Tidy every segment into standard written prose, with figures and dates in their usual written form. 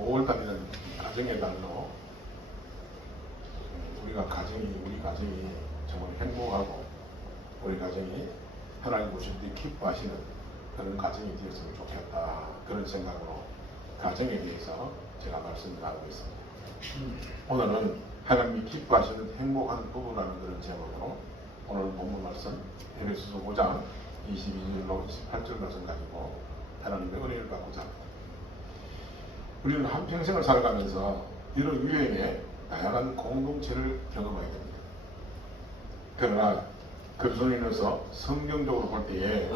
5월달에는 가정의 달로 우리 가정이 정말 행복하고 우리 가정이 하나님 보시는데 기뻐하시는 그런 가정이 되었으면 좋겠다, 그런 생각으로 가정에 대해서 제가 말씀을 나누고 있습니다. 오늘은 하나님이 기뻐하시는 행복한 부부라는 그런 제목으로 오늘 본문 말씀 에베소서 5장 22절로 28절 말씀 가지고 하나님의 은혜를 받고자 합니다. 우리는 한평생을 살아가면서 이런 유형의 다양한 공동체를 경험하게 됩니다. 그러나 그리스도인으로서 성경적으로 볼 때에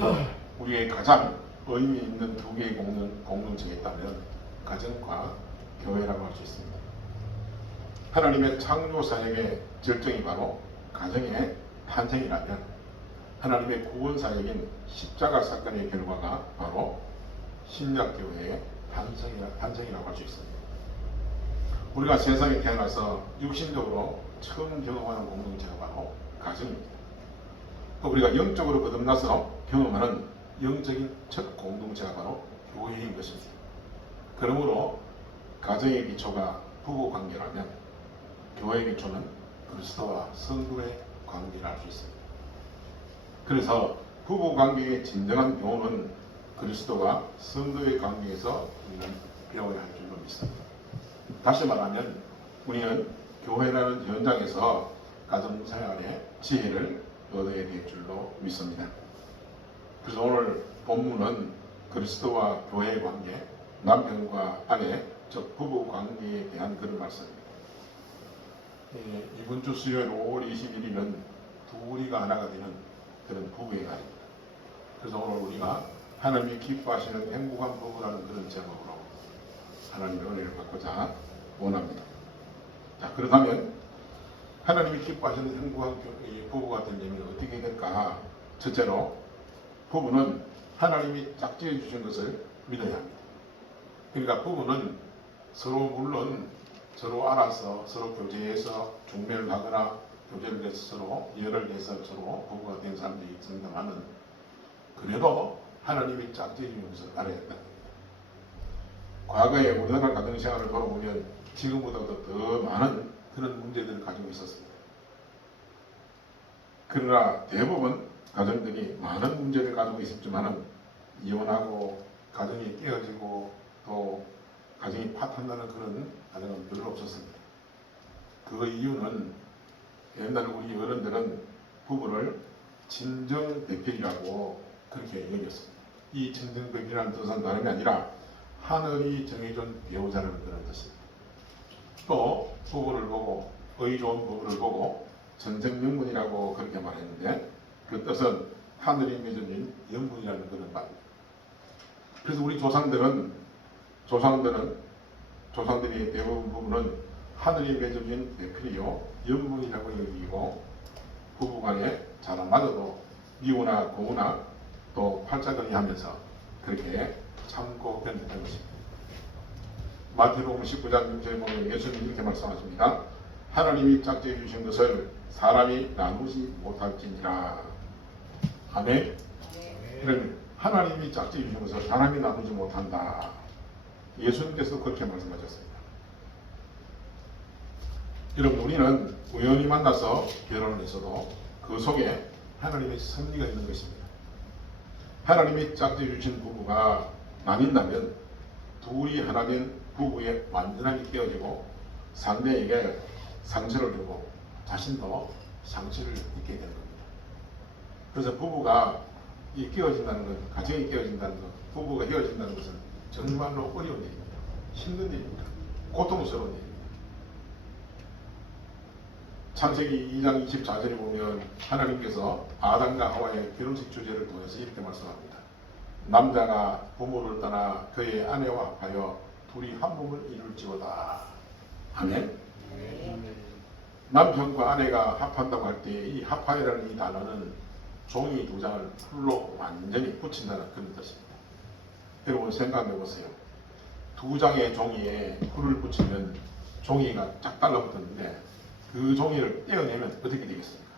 우리의 가장 의미 있는 두 개의 공동체가 있다면 가정과 교회라고 할 수 있습니다. 하나님의 창조 사역의 절정이 바로 가정의 탄생이라면 하나님의 구원 사역인 십자가 사건의 결과가 바로 신약교회의 탄생이라고 할 수 있습니다. 우리가 세상에 태어나서 육신적으로 처음 경험하는 공동체가 바로 가정입니다. 또 우리가 영적으로 거듭나서 경험하는 영적인 첫 공동체가 바로 교회인 것입니다. 그러므로 가정의 기초가 부부관계라면 교회의 기초는 그리스도와 성도의 관계를 알 수 있습니다. 그래서 부부관계의 진정한 교훈은 그리스도와 성도의 관계에서 우리는 배워야 할 줄로 믿습니다. 다시 말하면 우리는 교회라는 현장에서 가정생활의 지혜를 얻어야 될 줄로 믿습니다. 그래서 오늘 본문은 그리스도와 교회의 관계, 남편과 아내, 즉 부부 관계에 대한 그런 말씀입니다. 이번 주 수요일 5월 21일은 둘이가 하나가 되는 그런 부부의 날입니다. 그래서 오늘 우리가 하나님이 기뻐하시는 행복한 부부라는 그런 제목으로 하나님의 은혜를 받고자 원합니다. 자, 그렇다면 하나님이 기뻐하시는 행복한 부부가 되려면 어떻게 될까? 첫째로 부부는 하나님이 짝지어 주신 것을 믿어야 합니다. 그러니까 부부는 물론 서로 알아서 서로 교제해서 중매를 하거나 교제를 해서 서로 예를 내서 서로 부부가 된 사람들이 있습니다만은 그래도 하나님이 짝지어 주신 것을 알아야 한다. 과거에 우리나라 가정생활을 돌아보면 지금보다도 더 많은 그런 문제들을 가지고 있었습니다. 그러나 대부분 가정들이 많은 문제를 가지고 있었지만은 이혼하고 가정이 깨어지고 또 가정이 파탄나는 그런 가정은 별로 없었습니다. 그 이유는 옛날 우리 어른들은 부부를 친정배필이라고 그렇게 여겼습니다. 이 친정배필이라는 뜻은 다름이 아니라 하늘이 정해준 배우자라는 그런 뜻입니다. 또 부부를 보고 의 좋은 부부를 보고 전생명분이라고 그렇게 말했는데 그 뜻은 하늘이 맺어진 영분이라는 그런 말입니다. 그래서 우리 조상들이 대부분 부부는 하늘이 맺어진 배필이요 영분이라고 여기고 부부간에 잘 안 맞아도 미우나 고우나 또 팔자더니 하면서 그렇게 참고 견뎠던 것입니다. 마태복음 19장 6절에 보면 예수님이 이렇게 말씀하십니다. 하나님이 짝지어 주신 것을 사람이 나누지 못할지니라. 아멘. 그러면 하나님이 짝지어 주신 것을 사람이 나누지 못한다. 예수님께서 그렇게 말씀하셨습니다. 여러분, 우리는 우연히 만나서 결혼을 했어도 그 속에 하나님의 섭리가 있는 것입니다. 하나님이 짝지어 주신 부부가 나뉜다면 둘이 하나 된 부부의 완전함이 깨어지고 상대에게 상처를 주고 자신도 상처를 입게 되는 겁니다. 그래서 부부가 깨어진다는 것, 가정이 깨어진다는 것, 부부가 헤어진다는 것은 정말로 어려운 일입니다. 힘든 일입니다. 고통스러운 일입니다. 창세기 2장 24절에 보면 하나님께서 아담과 하와의 결혼식 주제를 통해서 이렇게 말씀합니다. 남자가 부모를 떠나 그의 아내와 합하여 둘이 한 몸을 이룰지어다. 아멘. 남편과 아내가 합한다고 할 때 이 합하여라는 이 단어는 종이 두 장을 풀로 완전히 붙인다는 그런 뜻입니다. 여러분 생각해 보세요. 두 장의 종이에 풀을 붙이면 종이가 쫙 달라붙었는데 그 종이를 떼어내면 어떻게 되겠습니까?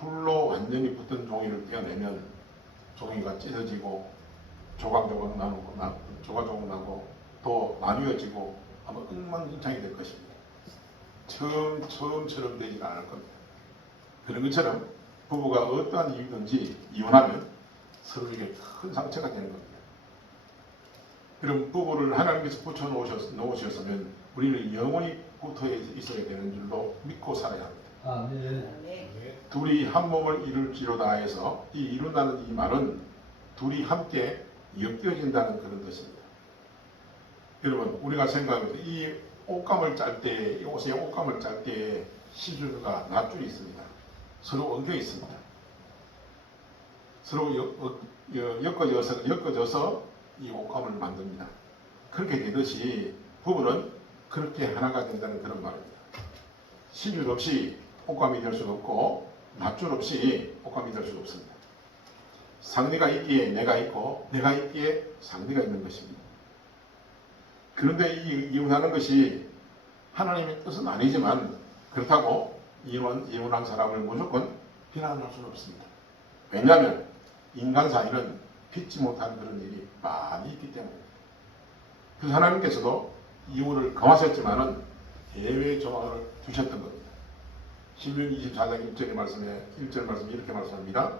풀로 완전히 붙은 종이를 떼어내면 종이가 찢어지고 조각조각 나고 또 나뉘어지고 아마 엉망진창이 될 것입니다. 처음처럼 되지가 않을 겁니다. 그런 것처럼 부부가 어떠한 이유든지 이혼하면 서로에게 큰 상처가 되는 겁니다. 그럼 부부를 하나님께서 붙여 놓으셨으면 우리는 영원히 붙어 있어야 되는 줄로 믿고 살아야 합니다. 아멘. 둘이 한 몸을 이룰지로다 해서 이 이룬다는 이 말은 둘이 함께 엮여진다는 그런 뜻입니다. 여러분, 우리가 생각하면 이 옷감을 짤 때, 이 옷에 옷감을 짤 때 시줄과 낫줄이 있습니다. 서로 엉겨 있습니다. 서로 엮어져서 이 옷감을 만듭니다. 그렇게 되듯이 부부는 그렇게 하나가 된다는 그런 말입니다. 시줄 없이 옷감이 될 수가 없고 낫줄 없이 옷감이 될 수가 없습니다. 상대가 있기에 내가 있고 내가 있기에 상대가 있는 것입니다. 그런데 이 이혼하는 것이 하나님의 뜻은 아니지만 그렇다고 이혼한 사람을 무조건 비난할 수는 없습니다. 왜냐하면 인간 사이는 피치 못한 그런 일이 많이 있기 때문입니다. 그래서 하나님께서도 이혼을 금하셨지만은 예외 조항을 두셨던 겁니다. 신명기 24장 1절 말씀에 이렇게 말씀합니다.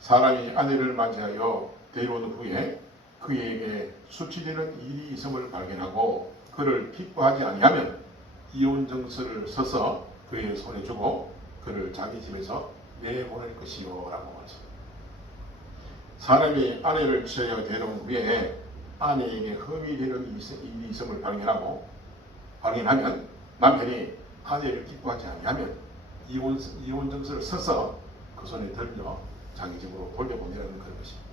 사람이 아내를 맞이하여 데려온 후에 그에게 수치되는 일이 있음을 발견하고 그를 기뻐하지 아니하면 이혼 정서를 써서 그의 손에 주고 그를 자기 집에서 내보낼 것이요 라고 말씀합니다. 사람이 아내를 취하여 데려온 후에 아내에게 흠이 되는 일이 있음을 발견하면 남편이 아내를 기뻐하지 아니하면 이혼 정서를 써서 그 손에 들려 자기 집으로 돌려보내라는 그런 것입니다.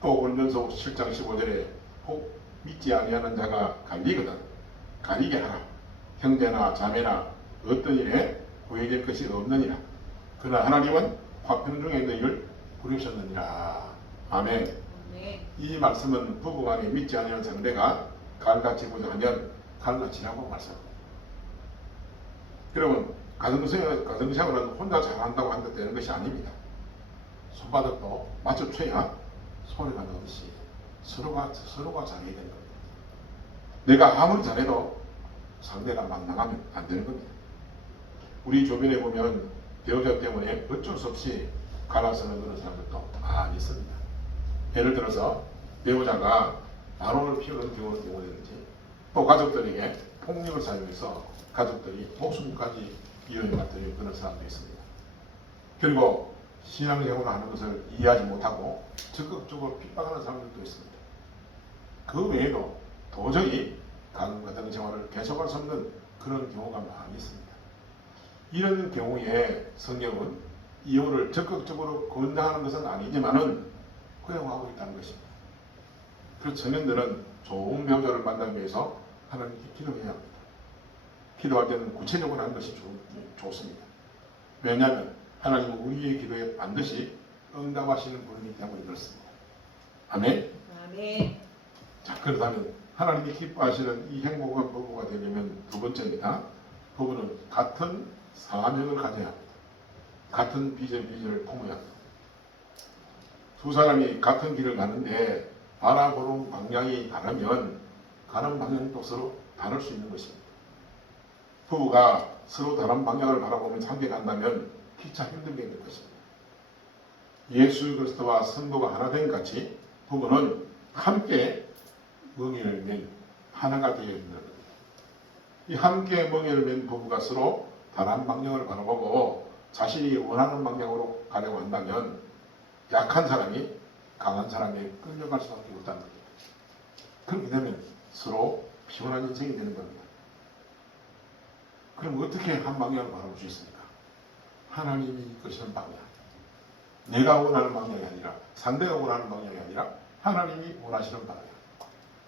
또 골면서 7장 15절에 혹 믿지 아니하는 자가 갈리게 하라. 형제나 자매나 어떤 일에 구해질 것이 없느니라. 그러나 하나님은 화평 중에 너희를 부르셨느니라. 아멘. 이 말씀은 부부간에 믿지 아니하는 상대가 갈라치고자 하면 갈라치라고 말씀합니다. 여러분, 가정생활은 혼자 잘한다고 한다 되는 것이 아닙니다. 손바닥도 맞춰줘야 소리가 나듯이 서로가 잘해야 되는 겁니다. 내가 아무리 잘해도 상대가 막 나가면 안 되는 겁니다. 우리 주변에 보면 배우자 때문에 어쩔 수 없이 갈라서는 그런 사람들도 많이 있습니다. 예를 들어서 배우자가 반론을 피우는 경우든지 또 가족들에게 폭력을 사용해서 가족들이 목숨까지 위험에 맞들는 그런 사람도 있습니다. 그리고 신앙생활을 하는 것을 이해하지 못하고 적극적으로 핍박하는 사람들도 있습니다. 그 외에도 도저히 가정생활을 계속할 수 없는 그런 경우가 많이 있습니다. 이런 경우에 성경은 이혼을 적극적으로 권장하는 것은 아니지만은 허용하고 있다는 것입니다. 그래서 청년들은 좋은 배우자를 만나기 위해서 하나님께 기도해야 합니다. 기도할 때는 구체적으로 하는 것이 좋습니다. 왜냐하면 하나님은 우리의 기도에 반드시 응답하시는 분이기 때문에 그렇습니다. 아멘. 아멘. 자, 그렇다면 하나님이 기뻐하시는 이 행복한 부부가 되려면 두 번째입니다. 부부는 같은 사명을 가져야 합니다. 같은 비전을 품어야 합니다. 두 사람이 같은 길을 가는데 바라보는 방향이 다르면 가는 방향이 또 서로 다를 수 있는 것입니다. 부부가 서로 다른 방향을 바라보면서 함께 간다면 피차 힘들게 될 것입니다. 예수 그리스도와 성도가 하나 된 같이 부부는 함께 멍에를 맨 하나가 되어야 된다. 이 함께 멍에를 맨 부부가 서로 다른 방향을 바라보고 자신이 원하는 방향으로 가려고 한다면 약한 사람이 강한 사람에 끌려갈 수밖에 없다는 겁니다. 그렇게 되면 서로 피곤한 인생이 되는 겁니다. 그럼 어떻게 한 방향을 바라볼 수 있습니까? 하나님이 이끄시는 방향. 내가 원하는 방향이 아니라 상대가 원하는 방향이 아니라 하나님이 원하시는 방향.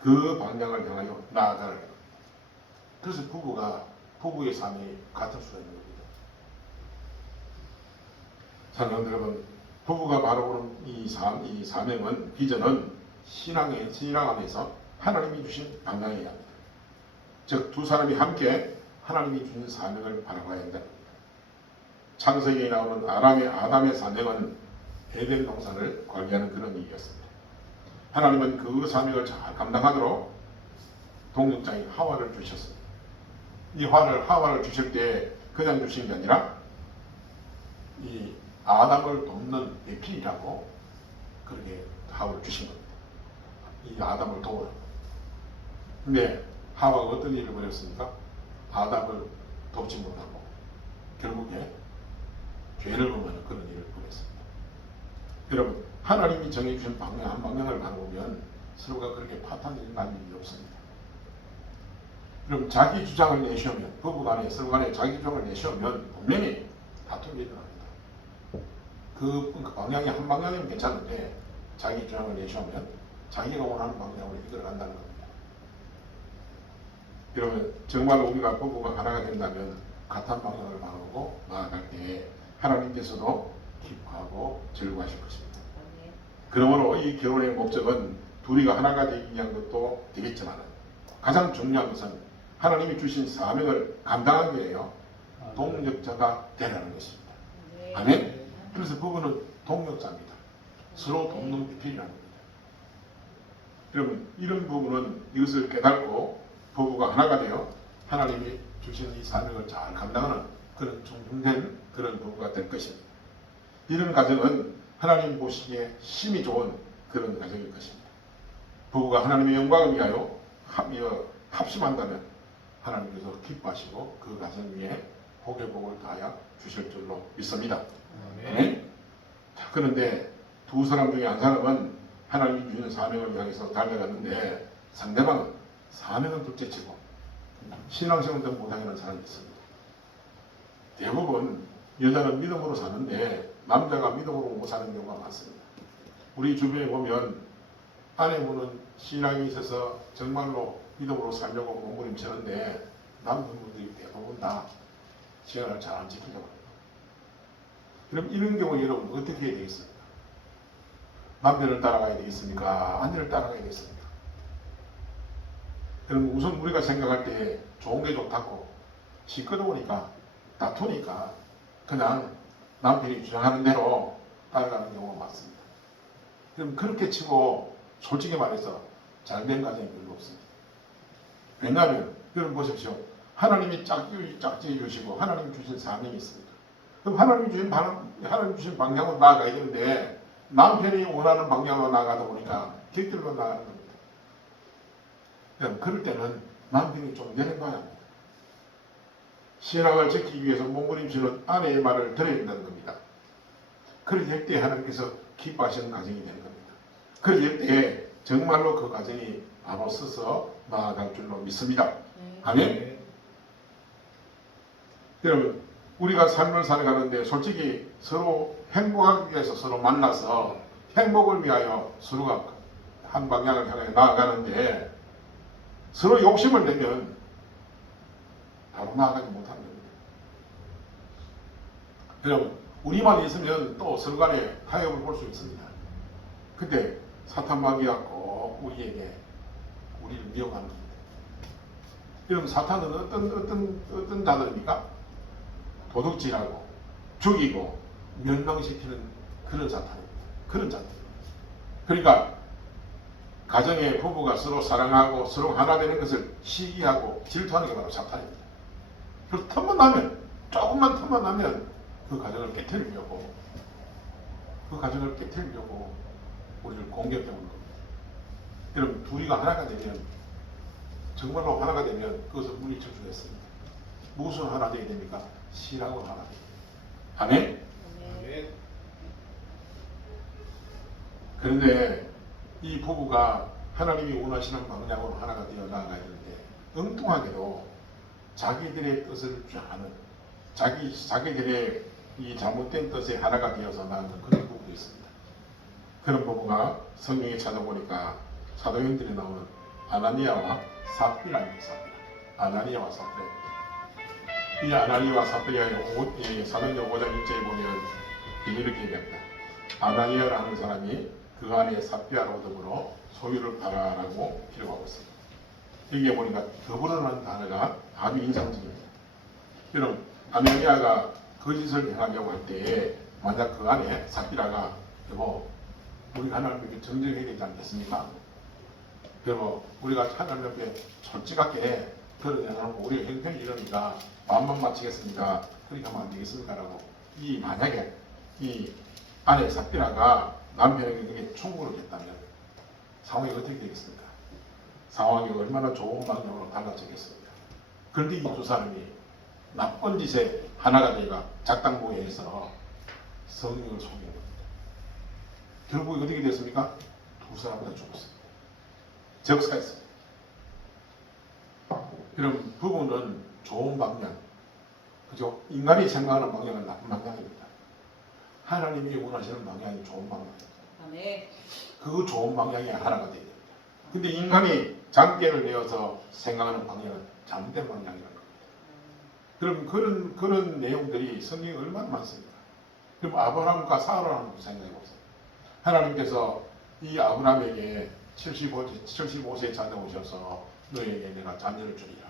그 방향을 향하여 나아가는 겁니다. 그래서 부부의 삶이 같을 수가 있는 겁니다. 사랑하는 여러분, 부부가 바라보는 이 사명은 비전은 신앙 안에서 하나님이 주신 방향이어야 합니다. 즉 두 사람이 함께 하나님이 주신 사명을 바라봐야 한다. 창세기에 나오는 아담의 사명은 에덴 동산을 관리하는 그런 일이었습니다. 하나님은 그 사명을 잘 감당하도록 동력자인 하와를 주셨습니다. 이 하와를 주실 때 그냥 주신 게 아니라 이 아담을 돕는 에필이라고 그렇게 하와를 주신 겁니다. 이 아담을 도우라. 근데 하와가 어떤 일을 벌였습니까? 아담을 돕지 못하고 결국에 죄를 범하는 그런 일을 벌였습니다. 여러분, 하나님이 정해주신 방향 한 방향을 바라보면 서로가 그렇게 파탄이 날 일이 없습니다. 그럼 자기 주장을 내세우면, 부부간에 서로간에 자기 주장을 내세우면 분명히 다툼이 일어납니다. 그 방향이 한 방향이면 괜찮은데 자기 주장을 내세우면 자기가 원하는 방향으로 이끌어간다는 겁니다. 여러분, 정말로 우리가 부부가 하나가 된다면 같은 방향을 바라보고 나아갈 때 하나님께서도 기뻐하고 즐거워하실 것입니다. 그러므로 이 결혼의 목적은 둘이가 하나가 되기 위한 것도 되겠지만 가장 중요한 것은 하나님이 주신 사명을 감당하기 위해요. 동력자가 되라는 것입니다. 아멘? 그래서 부부는 동력자입니다. 서로 돕는 비필이라는 겁니다. 여러분, 이런 부분은 이것을 깨닫고 부부가 하나가 되어 하나님이 주신 이 사명을 잘 감당하는 그런 존중된 그런 부부가 될 것입니다. 이런 가정은 하나님 보시기에 힘이 좋은 그런 가정일 것입니다. 부부가 하나님의 영광을 위하여 합심한다면 하나님께서 기뻐하시고 그 가정 위에 복의 복을 다하여 주실 줄로 믿습니다. 아멘. 자, 그런데 두 사람 중에 한 사람은 하나님이 주신 사명을 향해서 달려갔는데 상대방은 사명은 둘째치고 신앙생활도 못하는 사람이 있습니다. 대부분 여자는 믿음으로 사는데 남자가 믿음으로 못 사는 경우가 많습니다. 우리 주변에 보면 아내분은 신앙이 있어서 정말로 믿음으로 살려고 몸부림치는데 남편분들이 대부분 다 시간을 잘 안 지키려고 합니다. 그럼 이런 경우 여러분 어떻게 해야 되겠습니까? 남편을 따라가야 되겠습니까? 아내를 따라가야 되겠습니까? 그럼 우선 우리가 생각할 때 좋은 게 좋다고 시끄러우니까 다투니까 그냥 남편이 주장하는 대로 따라가는 경우가 많습니다. 그럼 그렇게 치고 솔직히 말해서 잘된 가정이 별로 없습니다. 왜냐하면 여러분 보십시오. 하나님이 짝지어 주시고 하나님 주신 사명이 있습니다. 그럼 하나님 주신 방향으로 나아가야 되는데 남편이 원하는 방향으로 나가다 보니까 곁들로 나가는 겁니다. 그럴 때는 남편이 좀 내려놔야 합니다. 신앙을 지키기 위해서 몸부림치는 아내의 말을 들어야 된다는 겁니다. 그럴 때 하나님께서 기뻐하시는 가정이 되는 겁니다. 그럴 때 정말로 그 가정이 바로 서서 나아갈 줄로 믿습니다. 아멘? 여러분, 우리가 삶을 살아가는데 솔직히 서로 행복하기 위해서 서로 만나서 행복을 위하여 서로가 한 방향을 향해 나아가는데 서로 욕심을 내면 바로 나아가지 못하는 겁니다. 여러분, 우리만 있으면 또 서로 간에 타협을 볼 수 있습니다. 근데 사탄마귀가 꼭 우리를 미혹하는 겁니다. 여러분, 사탄은 어떤 자들입니까? 도둑질하고 죽이고 멸망시키는 그런 사탄입니다. 그런 자들. 그러니까 가정의 부부가 서로 사랑하고 서로 하나 되는 것을 시기하고 질투하는 게 바로 사탄입니다. 그래서 틈만 나면, 조금만 틈만 나면 그 가정을 깨트리려고 우리를 공격해 오는 겁니다. 여러분, 둘이가 하나가 되면, 정말로 하나가 되면 그것을 물리쳐 주겠습니다. 무슨 하나 되게 됩니까? 신앙으로 하나 됩니다. 아멘? 아멘. 그런데 이 부부가 하나님이 원하시는 방향으로 하나가 되어 나아가야 되는데 엉뚱하게도 자기들의 뜻을 주장하는 자기들의 이 잘못된 뜻에 하나가 되어서 나아가는 그런 부부도 있습니다. 그런 부부가 성경에 찾아보니까 사도행전에 나오는 아나니아와 삽비라입니다. 아나니아와 삽비라. 이 아나니아와 삽비라의 사도행전 5장 1절에 보면 이렇게 얘기합니다. 아나니아라는 사람이 그 안에 삽비라로 더불어 소유를 팔아라고 기록하고 있습니다. 여기에 보니까 더불어라는 단어가 아주 인상적입니다. 여러분, 아나니아가 거짓을 행하려고 할 때에 만약 그 안에 삽비라가 여보, 우리 하나님께 정정해야 되지 않겠습니까? 그리고 우리가 하나님 앞에 솔직하게 그런 얘기하고 우리가 형편이 이러니까 마음만 맞추겠습니다. 그렇게 하면 안 되겠습니까? 라고 이 만약에 이 아내 삽비라가 남편에게 그게 충고를 했다면 상황이 어떻게 되겠습니까? 상황이 얼마나 좋은 방향으로 달라지겠습니까? 그런데 이 두 사람이 나쁜 짓에 하나가 되가 작당모에서 성령을 속인 겁니다. 결국 어떻게 됐습니까? 두 사람 다 죽었습니다. 적사했습니다. 그럼 부부는 좋은 방향, 그죠? 인간이 생각하는 방향은 나쁜 방향입니다. 하나님이 원하시는 방향이 좋은 방향입니다. 아멘. 그 좋은 방향이 하나가 되야 됩니다. 근데 인간이 장깨를 내어서 생각하는 방향은 잘못된 방향이라는 겁니다. 그럼 그런 내용들이 성경에 얼마나 많습니까? 그럼 아브라함과 사라를 생각해 보세요. 하나님께서 이 아브라함에게 75세 찾아오셔서 너에게 내가 자녀를 주리라.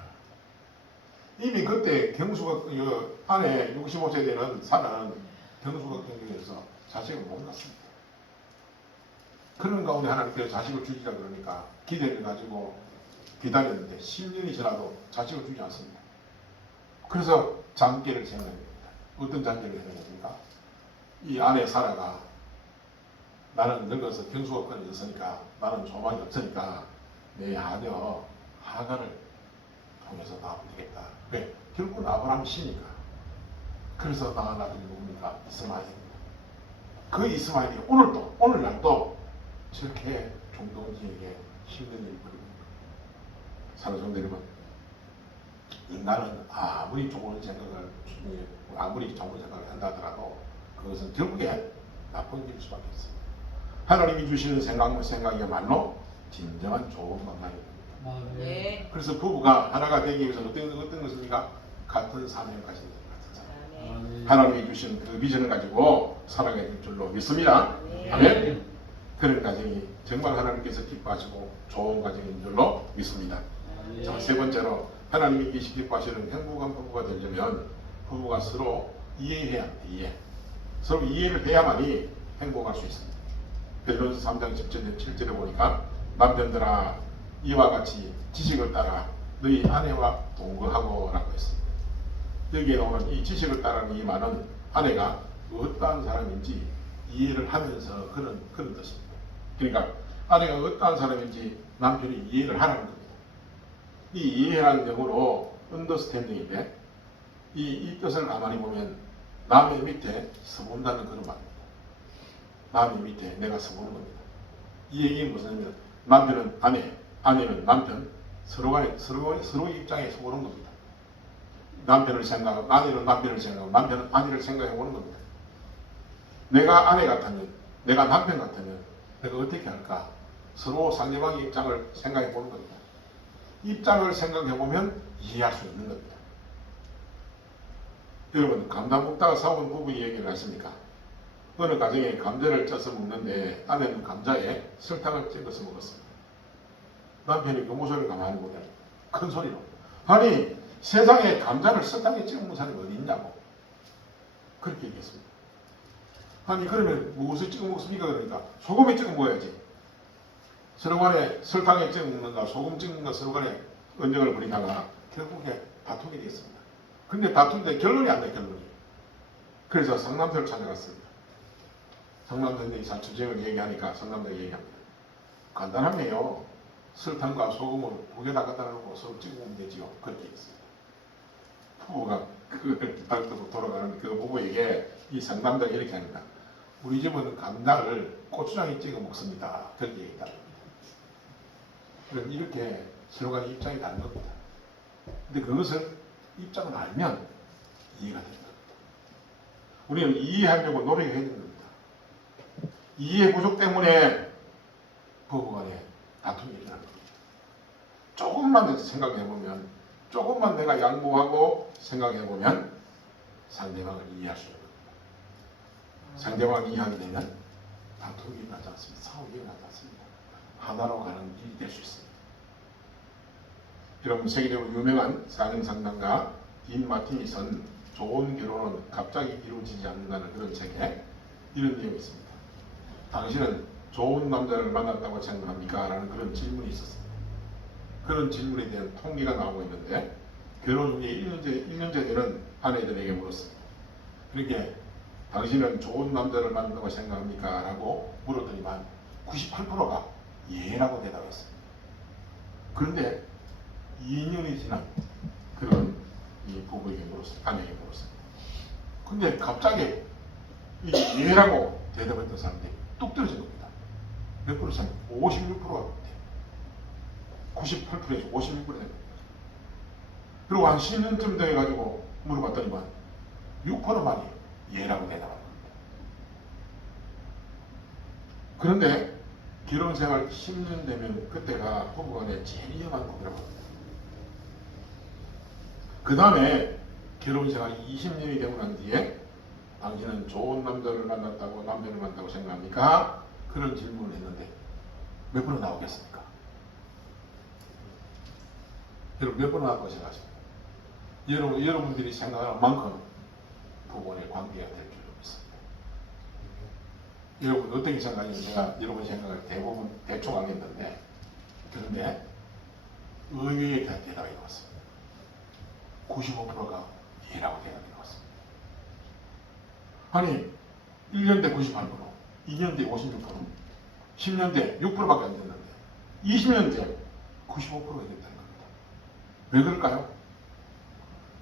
이미 그때 경수가 아내 65세 되는 사라는 경수가 경중에서 자식을 못 낳습니다. 그런 가운데 하나님께서 자식을 주시자 그러니까 기대를 가지고 기다렸는데 10년이 지나도 자식을 주지 않습니다. 그래서 장계를 생각합니다. 어떤 장계를 생각합니까? 이 아내 사라가 나는 늙어서 경수가 끊어졌으니까 나는 소망이 없으니까 내 아녀 하가를 통해서 낳으면 되겠다. 왜? 결국은 아브라함 씨니까. 그래서 낳은 아들이 누굽니까? 이스마엘입니다. 그 이스마엘이 오늘날도 저렇게 종동지에게 힘든 일을 벌이고 있습니다. 사랑하는 여러분, 인간은 아무리 좋은 생각을 한다 하더라도 그것은 결국에 나쁜 일일 수밖에 없습니다. 하나님이 주시는 생각이야말로 진정한 좋은 방향입니다. 네. 그래서 부부가 하나가 되기 위해서 어떤 것입니까? 같은 사명을 가진 사람. 아멘. 하나님이 주신 그 비전을 가지고 살아가야 될 줄로 믿습니다. 아멘. 그런 가정이 정말 하나님께서 기뻐하시고 좋은 가정인 줄로 믿습니다. 자, 세 번째로 하나님이 기뻐하시는 행복한 부부가 되려면 부부가 서로 이해해야 합니다. 서로 이해를 해야만이 행복할 수 있습니다. 베드로전서 3장 7절에 보니까 남편들아 이와 같이 지식을 따라 너희 아내와 동거하고 라고 했습니다. 여기에 나오는 이 지식을 따르는 이 말은 아내가 어떠한 사람인지 이해를 하면서 그런 뜻입니다. 그러니까 아내가 어떠한 사람인지 남편이 이해를 하라는 겁니다. 이 이해라는 영어로 understanding인데 이 뜻을 가만히 보면 남의 밑에 서본다는 그런 말입니다. 남의 밑에 내가 서보는 겁니다. 이 얘기는 무슨 남편은 아내, 아내는 남편, 서로의 입장에 서보는 겁니다. 남편을 생각하고 아내는 남편을 생각하고 남편은 아내를 생각해 보는 겁니다. 내가 아내 같으면, 내가 남편 같으면 내가 어떻게 할까? 서로 상대방의 입장을 생각해 보는 겁니다. 입장을 생각해 보면 이해할 수 있는 겁니다. 여러분, 감자 먹다가 싸운 부부 얘기를 하십니까? 어느 가정에 감자를 쪄서 먹는데 아내는 감자에 설탕을 찍어서 먹었습니다. 남편이 그 모습을 가만히 보더니 큰 소리로 아니 세상에 감자를 설탕에 찍어 먹는 사람이 어디 있냐고 그렇게 얘기했습니다. 아니 그러면 무엇을 찍어 먹습니까? 그러니까 소금에 찍어 먹어야지. 서로 간에 설탕에 찍어 먹는가 소금 찍어 먹는가 서로 간에 언쟁을 벌이다가 결국에 다투게 됐습니다. 근데 다투는데 결론이 안 나요. 결론이. 그래서 상담소를 찾아갔습니다. 상담소에 이 주제를 얘기하니까 상담소가 얘기합니다. 간단하네요. 설탕과 소금을 두 개 다 갖다 놓고 서로 찍어 먹으면 되지요. 그렇게 했습니다. 부부가 그걸 기다리고 돌아가는 그 부부에게 이 상담자가 이렇게 합니다. 우리 집은 감자를 고추장에 찍어 먹습니다. 그렇게 얘기했다. 그럼 이렇게 서로 간의 입장이 다른 겁니다. 근데 그것을 입장을 알면 이해가 되는 겁니다. 우리는 이해하려고 노력해야 되는 겁니다. 이해 부족 때문에 부부간에 다툼이 일어나는 겁니다. 조금만 생각해보면, 조금만 내가 양보하고 생각해보면 상대방을 이해할 수 있는 겁니다. 상대방을 이해하게 되면 다툼이 일어나지 않습니다. 싸움이 일어나지 않습니다. 하나로 가는 일이 될 수 있습니다. 여러분, 세계적으로 유명한 사정상담가 딘 마틴이 쓴 좋은 결혼은 갑자기 이루어지지 않는다는 그런 책에 이런 내용이 있습니다. 당신은 좋은 남자를 만났다고 생각합니까? 라는 그런 질문이 있었습니다. 그런 질문에 대한 통계가 나오고 있는데 결혼 후에 1년째 되는 아내들에게 물었습니다. 그렇게 당신은 좋은 남자를 만난다고 생각합니까? 라고 물었더니만 98%가 예라고 대답했습니다. 그런데 2년이 지난 그런 이 부부에게 물었습니다. 아내에게 물었습니다. 근데 갑자기 이 예라고 대답했던 사람들이 뚝 떨어진 겁니다. 몇 프로 차이? 56%가 돼요. 98%에서 56% 됩니다. 그리고 한 10년쯤 돼가지고 물어봤더니만 6%만이 예라고 대답하는 겁니다. 그런데 결혼 생활 10년 되면 그때가 부부간에 제일 위험한 부부라고 합니다. 그 다음에 결혼 생활이 20년이 되고 난 뒤에 당신은 좋은 남자를 만났다고 남편을 만났다고 생각합니까? 그런 질문을 했는데 몇 프로 나오겠습니까? 여러분 몇 프로 나왔다고 생각하십니까? 여러분들이 생각하는 만큼 부부간의 관계가 될 줄로 믿습니다. 여러분 어떻게 생각하는지 제가 여러분 생각을 대부분 대충 하겠는데 그런데 의외의 대답이 나왔습니다. 95%가 예라고 대답이 나왔습니다. 아니 1년 대 98%, 2년 대 56%, 10년 대 6%밖에 안 됐는데 20년 대 95%가 됐다는 겁니다. 왜 그럴까요?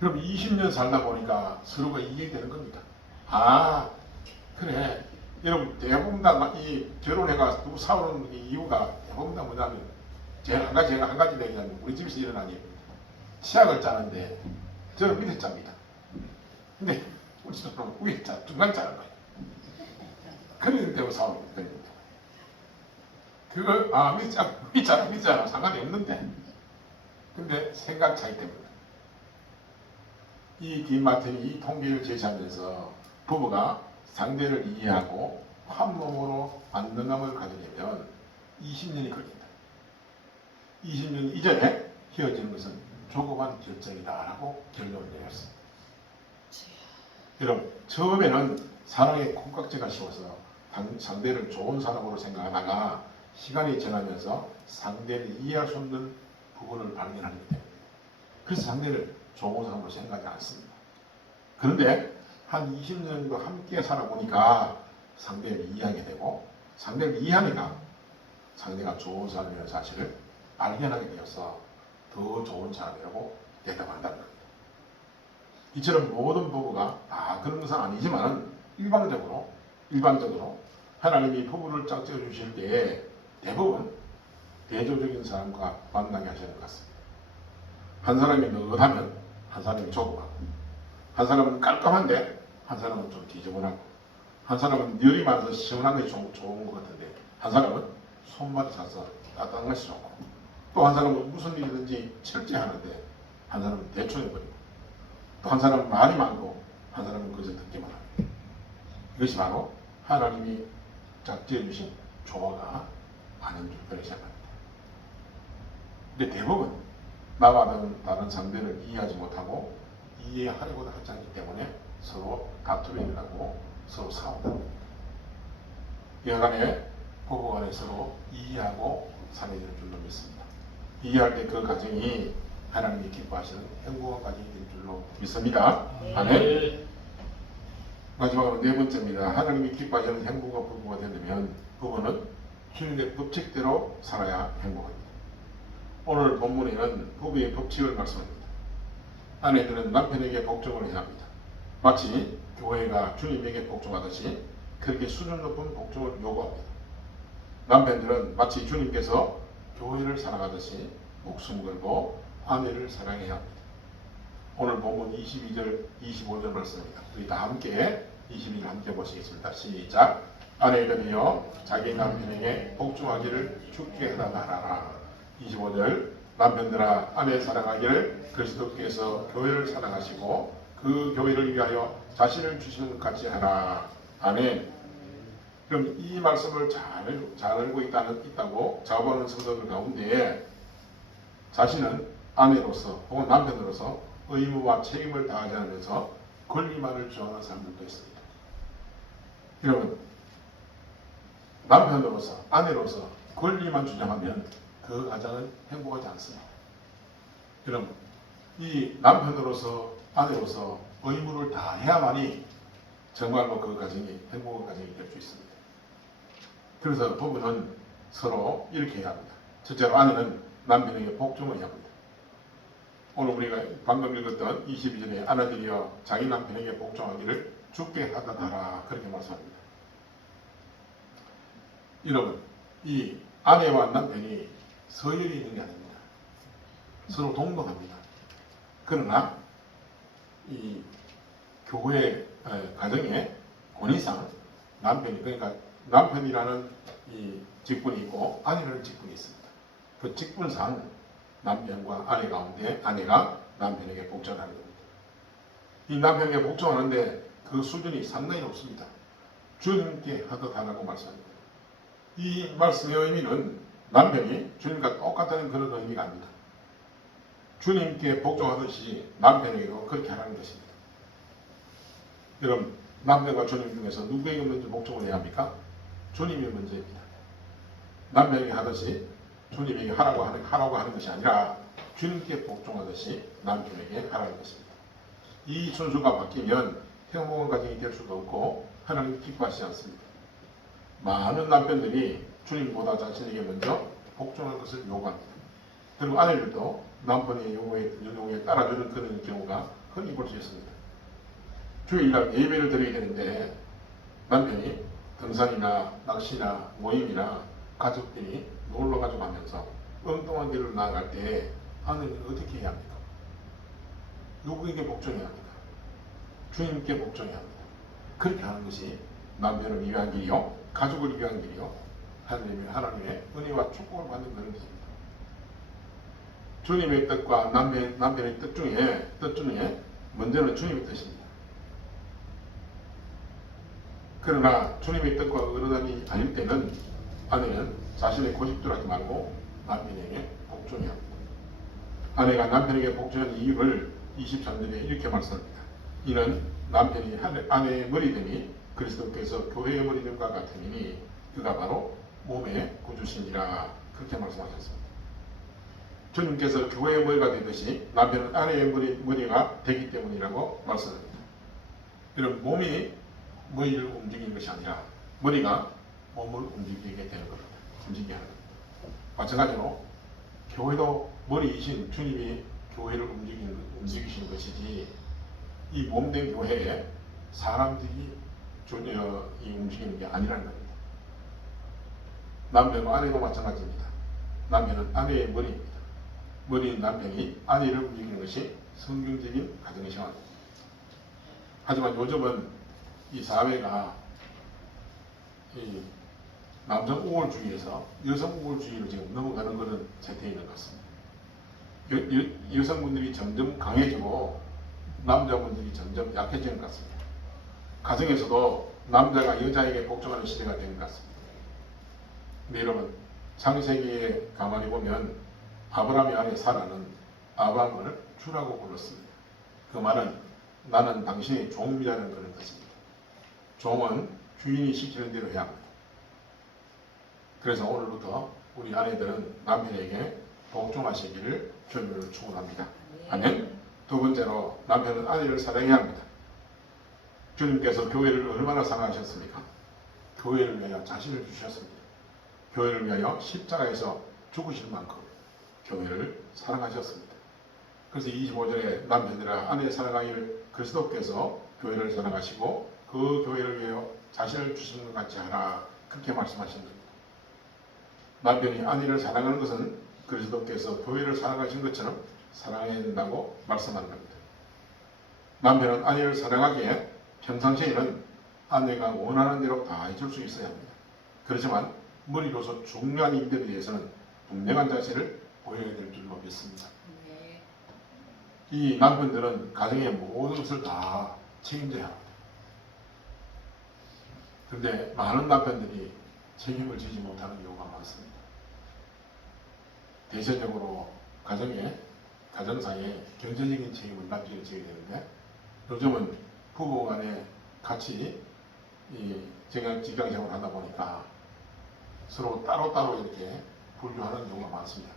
그럼 20년 살다 보니까 서로가 이해되는 겁니다. 아 그래 여러분 대부분 다 이 결혼해가 누구 싸우는 이유가 대부분 다 뭐냐면 제가 한 가지 얘기하면 우리 집에서 일어난 일입니다. 치약을 짜는데 저는 밑에 짭니다. 근데 우리 집은 위에 짜 중간에 짜는 거예요. 그런 때문에 싸우는 거예요. 그걸 밑에 짜랑 상관이 없는데 근데 생각 차이 때문에 이 딘마틴이 이 통계를 제시하면서 부부가 상대를 이해하고 한 몸으로 안정감을 가지려면 20년이 걸린다. 20년 이전에 헤어지는 것은 조그만 결정이다라고 결론을 내렸습니다. 여러분 처음에는 사랑의 콩깍지가 씌워서 상대를 좋은 사람으로 생각하다가 시간이 지나면서 상대를 이해할 수 없는 부분을 발견하게 됩니다. 그래서 상대를 좋은 사람으로 생각하지 않습니다. 그런데 한 20년 정도 함께 살아보니까 상대를 이해하게 되고 상대를 이해하니까 상대가 좋은 사람이라는 사실을 발견하게 되어서 더 좋은 사람이라고 대답한다는 겁니다. 이처럼 모든 부부가 다 그런 것은 아니지만 일방적으로 하나님이 부부를 짝지어 주실 때에 대부분 대조적인 사람과 만나게 하시는 것 같습니다. 한 사람이 느긋하면 한 사람이 조급하고 한 사람은 깔끔한데 한 사람은 좀 지저분하고 한 사람은 열이 많아서 시원한 것이 좋은 것 같은데 한 사람은 손발이 차서 따뜻한 것이 좋고 또 한 사람은 무슨 일이든지 철저하는데 한 사람은 대충 해버리고 또 한 사람은 말이 많고 한 사람은 그저 듣기만 합니다. 이것이 바로 하나님이 짝지어 주신 조화가 아닌 줄 그렇게 생각합니다. 근데 대부분 나와 다른 상대를 이해하지 못하고 이해하려고 하지 않기 때문에 서로 다툼이 일어나고 서로 싸운다. 여간에 부부간에 서로 이해하고 살아야 될 줄로 믿습니다. 이해할 때 그 가정이 하나님이 기뻐하시는 행복한 가정이 될 줄로 믿습니다. 아멘. 마지막으로 네 번째입니다. 하나님이 기뻐하시는 행복한 부부가 되려면 부부는 주님의 법칙대로 살아야 행복합니다. 오늘 본문에는 부부의 법칙을 말씀합니다. 아내들은 남편에게 복종을 해야 합니다. 마치 교회가 주님에게 복종하듯이 그렇게 수준 높은 복종을 요구합니다. 남편들은 마치 주님께서 교회를 사랑하듯이 목숨 걸고 아내를 사랑해야 합니다. 오늘 본문 22절, 25절 말씀입니다. 우리 다 함께 22절 함께 보시겠습니다. 시작. 아내들이여 자기 남편에게 복종하기를 주께 해달라라. 25절 남편들아 아내 사랑하기를 그리스도께서 교회를 사랑하시고 그 교회를 위하여 자신을 주시는 것 같이 하라. 아멘. 그럼 이 말씀을 잘 알고 있다고 작업하는 성도들 가운데 자신은 아내로서 혹은 남편으로서 의무와 책임을 다하지 않으면서 권리만을 주장하는 사람들도 있습니다. 여러분 남편으로서 아내로서 권리만 주장하면 그 가정은 행복하지 않습니다. 그럼 이 남편으로서 아내로서 의무를 다 해야만이 정말로 그 가정이 행복한 가정이 될 수 있습니다. 그래서 부부는 서로 이렇게 해야 합니다. 첫째로 아내는 남편에게 복종을 해야 합니다. 오늘 우리가 방금 읽었던 22절에 아내들이여 자기 남편에게 복종하기를 주께 하다 하라 그렇게 말씀합니다. 여러분, 이 아내와 남편이 서열이 있는 게 아닙니다. 서로 동등합니다. 그러나 이 교회 가정의 권위상 남편이, 그러니까 남편이라는 이 직분이 있고 아내라는 직분이 있습니다. 그 직분상 남편과 아내 가운데 아내가 남편에게 복종하는 겁니다. 이 남편에게 복종하는데 그 수준이 상당히 높습니다. 주님께 하듯 하라고 말씀합니다. 이 말씀의 의미는 남편이 주님과 똑같다는 그런 의미가 아닙니다. 주님께 복종하듯이 남편에게도 그렇게 하라는 것입니다. 여러분, 남편과 주님 중에서 누구에게 먼저 복종을 해야 합니까? 주님이 먼저입니다. 남편에게 하듯이 주님에게 하라고 하는 것이 아니라 주님께 복종하듯이 남편에게 하라는 것입니다. 이 순서가 바뀌면 행복한 가정이 될 수도 없고 하나님 기뻐하시지 않습니다. 많은 남편들이 주님보다 자신에게 먼저 복종할 것을 요구합니다. 그리고 아내들도 남편의 요구에 따라주는 그런 경우가 흔히 볼 수 있습니다. 주일날 예배를 드려야 되는데 남편이 등산이나 낚시나 모임이나 가족들이 놀러가지고 하면서 엉뚱한 길로 나아갈 때 아내는 어떻게 해야 합니까? 누구에게 복종해야 합니까? 주님께 복종해야 합니다. 그렇게 하는 것이 남편을 위한 길이요, 가족을 위한 길이요, 하나님의 은혜와 축복을 받는 그런 길입니다. 주님의 뜻과 남편의 뜻 중에 먼저는 주님의 뜻입니다. 그러나 주님의 뜻과 어긋나니 아닐 때는 아내는 자신의 고집대로 하지 말고 남편에게 복종해야 합니다. 아내가 남편에게 복종하는 이유를 23절에 이렇게 말씀합니다. 이는 남편이 아내의 머리됨이 그리스도께서 교회의 머리됨과 같으니 그가 바로 몸의 구주시니라 그렇게 말씀하셨습니다. 주님께서 교회의 머리가 되듯이 남편은 아내의 머리가 되기 때문이라고 말씀합니다. 이런 몸이 머리를 움직이는 것이 아니라 머리가 몸을 움직이게 되는 겁니다. 움직이게 하는 겁니다. 마찬가지로 교회도 머리이신 주님이 교회를 움직이시는 것이지 이 몸된 교회에 사람들이 움직이는 게 아니라는 겁니다. 남편과 아내도 마찬가지입니다. 남편은 아내의 머리입니다. 머리인 남편이 아내를 움직이는 것이 성경적인 가정의 생활입니다. 하지만 요즘은 이 사회가 이 남성 우월주의에서 여성 우월주의로 지금 넘어가는 그런 세태에 있는 것 같습니다. 여성분들이 점점 강해지고 남자분들이 점점 약해지는 것 같습니다. 가정에서도 남자가 여자에게 복종하는 시대가 된 것 같습니다. 근데 여러분, 창세기에 가만히 보면 아브라함의 아내 사라는 아브라함을 주라고 불렀습니다. 그 말은 나는 당신의 종이라는 그런 뜻입니다. 종은 주인이 시키는 대로 해야 합니다. 그래서 오늘부터 우리 아내들은 남편에게 복종하시기를 주님으로 축원합니다. 아멘. 두 번째로 남편은 아내를 사랑해야 합니다. 주님께서 교회를 얼마나 사랑하셨습니까? 교회를 위하여 자신을 주셨습니다. 교회를 위하여 십자가에서 죽으실 만큼 교회를 사랑하셨습니다. 그래서 25절에 남편들아 아내 사랑하기를 그리스도께서 교회를 사랑하시고 그 교회를 위하여 자신을 주시는 것 같이 하라 그렇게 말씀하신 겁니다. 남편이 아내를 사랑하는 것은 그리스도께서 교회를 사랑하신 것처럼 사랑해야 된다고 말씀하는 겁니다. 남편은 아내를 사랑하기에 평상시에는 아내가 원하는 대로 다 해줄 수 있어야 합니다. 그렇지만 머리로서 중요한 일들에 대해서는 분명한 자세를 보여야 될 줄로 믿습니다. 이 남편들은 가정의 모든 것을 다 책임져야 합니다. 그런데 많은 남편들이 책임을 지지 못하는 경우가 많습니다. 대체적으로 가정사에 경제적인 책임을 남편이 져야 되는데 요즘은 부부 간에 같이 직장 생활을 하다 보니까 서로 따로따로 이렇게 분류하는 경우가 많습니다.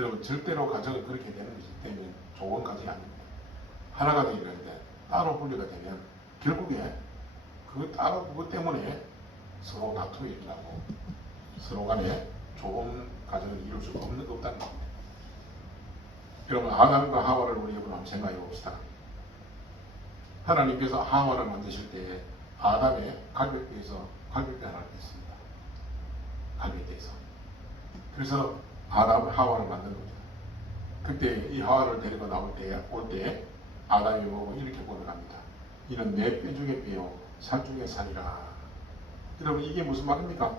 여러분 절대로 가정이 그렇게 되는 것이 되면 좋은 가정이 아닙니다. 하나가 되는데 따로 분리가 되면 결국에 그 따로 그것 때문에 서로 다툼이 일어나고 서로 간에 좋은 가정을 이룰 수가 없다는 겁니다. 여러분 아담과 하와를 우리 여러분 한번 생각해 봅시다. 하나님께서 하와를 만드실 때 아담의 갈비뼈에서 갈비뼈 하나를 뺐습니다. 갈비뼈에서. 그래서 아담 하와를 만든 겁니다. 그때 이 하와를 데리고 나올 때 올 때 아담이 보고 이렇게 고백합니다. 이는 내 뼈 중에 뼈요 살 중에 살이라. 여러분 이게 무슨 말입니까?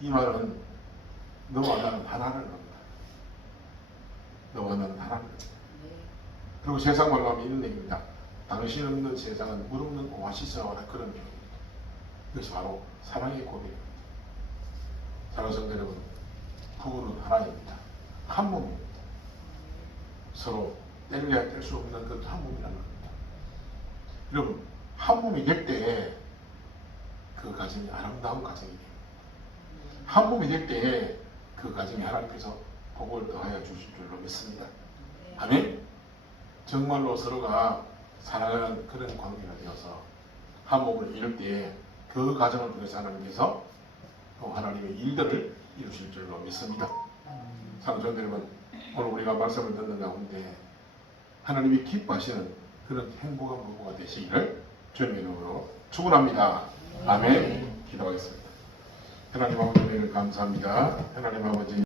이 말은 너와 나는 하나라는 겁니다. 너와 나는 하나라는 겁니다. 그리고 세상 말로 하면 이런 얘기입니다. 당신 없는 세상은 물 없는 오아시스와 그런 표현입니다. 이것이 바로 사랑의 고백입니다. 사랑하는 성도 여러분, 부부는 하나입니다. 한 몸입니다. 서로 뗄래야 뗄 수 없는 그 한 몸이라는 겁니다. 여러분 한 몸이 될 때 그 가정이 아름다운 가정이 됩니다. 한 몸이 될 때 그 가정이 하나님께서 복을 더하여 주실 줄로 믿습니다. 아멘. 정말로 서로가 사랑하는 그런 관계가 되어서 한 몸을 이룰 때 그 가정을 통해서 하나님께서 또 하나님의 일들을 이루실 줄로 믿습니다. 사랑하는 성도 여러분, 오늘 우리가 말씀을 듣는 가운데 하나님이 기뻐하시는 그런 행복한 부부가 되시기를 주님의 이름으로 축원합니다. 아멘. 기도하겠습니다. 하나님 아버지, 감사합니다. 하나님 아버지.